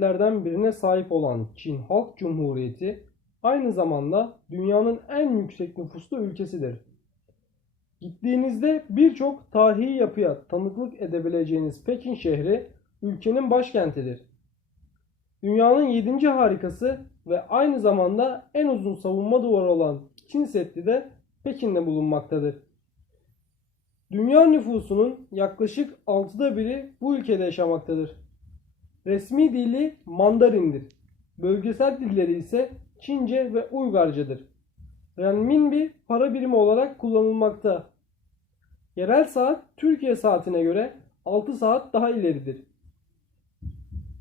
medeniyetlerden birine sahip olan Çin Halk Cumhuriyeti aynı zamanda dünyanın en yüksek nüfuslu ülkesidir. Gittiğinizde birçok tarihi yapıya tanıklık edebileceğiniz Pekin şehri ülkenin başkentidir. Dünyanın 7. harikası ve aynı zamanda en uzun savunma duvarı olan Çin Seddi de Pekin'de bulunmaktadır. Dünya nüfusunun yaklaşık 6'da biri bu ülkede yaşamaktadır. Resmi dili Mandarindir. Bölgesel dilleri ise Çince ve Uygarcadır. Renminbi para birimi olarak kullanılmakta. Yerel saat Türkiye saatine göre 6 saat daha ileridir.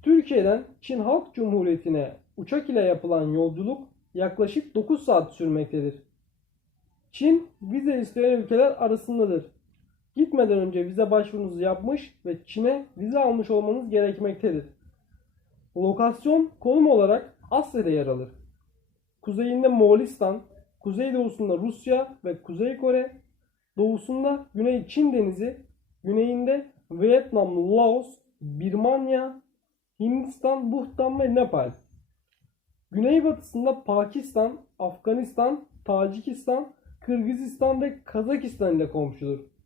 Türkiye'den Çin Halk Cumhuriyeti'ne uçak ile yapılan yolculuk yaklaşık 9 saat sürmektedir. Çin vize isteyen ülkeler arasındadır. Gitmeden önce vize başvurunuzu yapmış ve Çin'e vize almış olmanız gerekmektedir. Lokasyon konum olarak Asya'da yer alır. Kuzeyinde Moğolistan, kuzeydoğusunda Rusya ve Kuzey Kore, doğusunda Güney Çin Denizi, güneyinde Vietnam, Laos, Birmanya, Hindistan, Bhutan ve Nepal. Güneybatısında Pakistan, Afganistan, Tacikistan, Kırgızistan ve Kazakistan ile komşudur.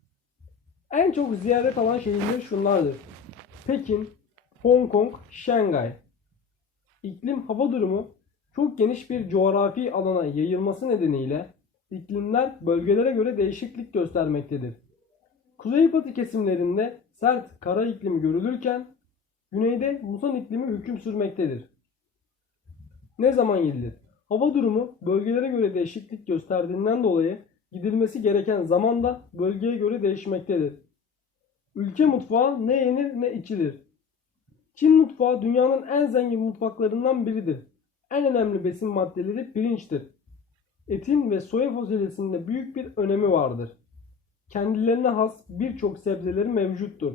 En çok ziyaret alan şehirler şunlardır. Pekin, Hong Kong, Şangay. İklim hava durumu çok geniş bir coğrafi alana yayılması nedeniyle iklimler bölgelere göre değişiklik göstermektedir. Kuzeybatı kesimlerinde sert kara iklimi görülürken güneyde muson iklimi hüküm sürmektedir. Ne zaman gidilir? Hava durumu bölgelere göre değişiklik gösterdiğinden dolayı gidilmesi gereken zaman da bölgeye göre değişmektedir. Ülke mutfağı ne yenir ne içilir. Çin mutfağı dünyanın en zengin mutfaklarından biridir. En önemli besin maddeleri pirinçtir. Etin ve soya fasulyesinde büyük bir önemi vardır. Kendilerine has birçok sebzeleri mevcuttur.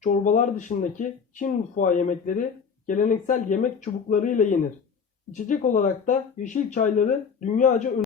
Çorbalar dışındaki Çin mutfağı yemekleri geleneksel yemek çubuklarıyla yenir. İçecek olarak da yeşil çayları dünyaca ünlü.